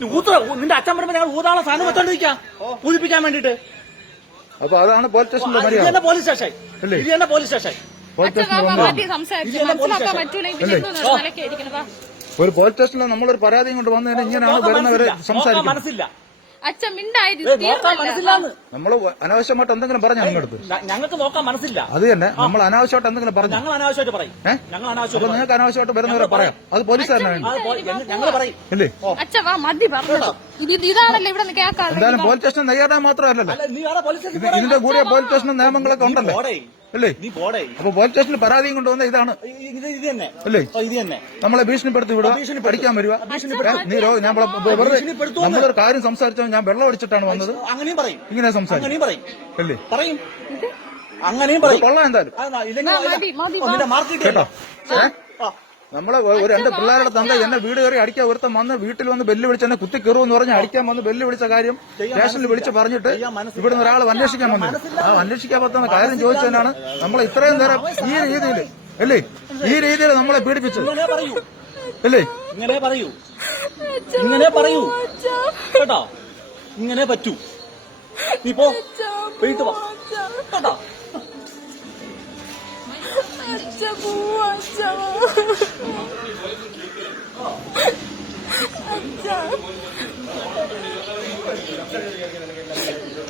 നിന്റെ അച്ഛൻ പറയുമ്പോ ഞങ്ങൾ ഊതാളെ സാധനം വെച്ചോണ്ടിരിക്കാം പൂജിപ്പിക്കാൻ വേണ്ടിട്ട്. അപ്പൊ അതാണ് പോലീസ് സ്റ്റേഷനിലെ ഇത് തന്നെ പോലീസ് സ്റ്റേഷൻ, ഇത് തന്നെ പോലീസ് സ്റ്റേഷൻ. ഒരു പോലീസ് സ്റ്റേഷനിൽ നമ്മളൊരു പരാതിയും കൊണ്ട് വന്നതിന് ഇങ്ങനെയാണ് വരുന്നവരെ സംസാരിക്കുന്നത്. മനസ്സില്ല നമ്മള് അനാവശ്യമായിട്ട് എന്തെങ്കിലും പറഞ്ഞു ഞങ്ങളടുത്ത് ഞങ്ങൾക്ക് നോക്കാൻ മനസ്സില്ല. അത് തന്നെ നമ്മൾ അനാവശ്യമായിട്ട് എന്തെങ്കിലും പറഞ്ഞു ഞങ്ങൾ അനാവശ്യമായിട്ട് പറയും. അപ്പൊ നിങ്ങൾക്ക് അനാവശ്യമായിട്ട് വരുന്നവരെ പറയാം. അത് പോലീസ് തന്നെ ഞങ്ങൾ പറയും. ഇല്ലേ ഇതാണല്ലോ ഇവിടെ കേൾക്കാറ്. എന്തായാലും പോലീസ് സ്റ്റേഷൻ നെയ്യാറാൻ മാത്രമല്ലല്ലോ, ഇതിന്റെ കൂടിയ പോലീസ് സ്റ്റേഷൻ നിയമങ്ങളൊക്കെ ഉണ്ടല്ലോ അല്ലേ. അപ്പൊ പോലീസ് സ്റ്റേഷനിൽ പരാതിയും കൊണ്ടുവന്ന ഇതാണ് അല്ലേ. നമ്മളെ ഭീഷണിപ്പെടുത്തി വിടുക, പഠിക്കാൻ വരിക. നമ്മളൊരു കാര്യം സംസാരിച്ചാൽ ഞാൻ വെള്ളം അടിച്ചിട്ടാണ് വന്നത്, അങ്ങനെയും പറയും, ഇങ്ങനെ സംസാരിക്കും അല്ലേ. പറയും അങ്ങനെയും പറയും. കൊള്ളാം എന്തായാലും കേട്ടോ. നമ്മളെ എന്റെ പിള്ളേരുടെ തന്ത എന്നെ വീട് കയറി അടിക്കാൻ ഒരുത്തം വന്ന് വീട്ടിൽ വന്ന് ബെല്ല് വിളിച്ച് എന്നെ കുത്തി കയറുമെന്ന് പറഞ്ഞ് അടിക്കാൻ വന്ന് ബെല്ല് വിളിച്ച കാര്യം സ്റ്റേഷനിൽ വിളിച്ച് പറഞ്ഞിട്ട് ഇവിടുന്ന് ഒരാൾ അന്വേഷിക്കാൻ വന്നു. ആ അന്വേഷിക്കാൻ പറ്റുന്ന കാര്യം ചോദിച്ചതിനാണ് നമ്മളെ ഇത്രയും നേരം ഈ രീതിയിൽ അല്ലേ, ഈ രീതിയിൽ നമ്മളെ പീഡിപ്പിച്ചത് അല്ലേ. ഇങ്ങനെ പറയൂ കേട്ടോ, ഇങ്ങനെ പറ്റൂ. നീ പോ, വീട്ടു പോ കേട്ടോ.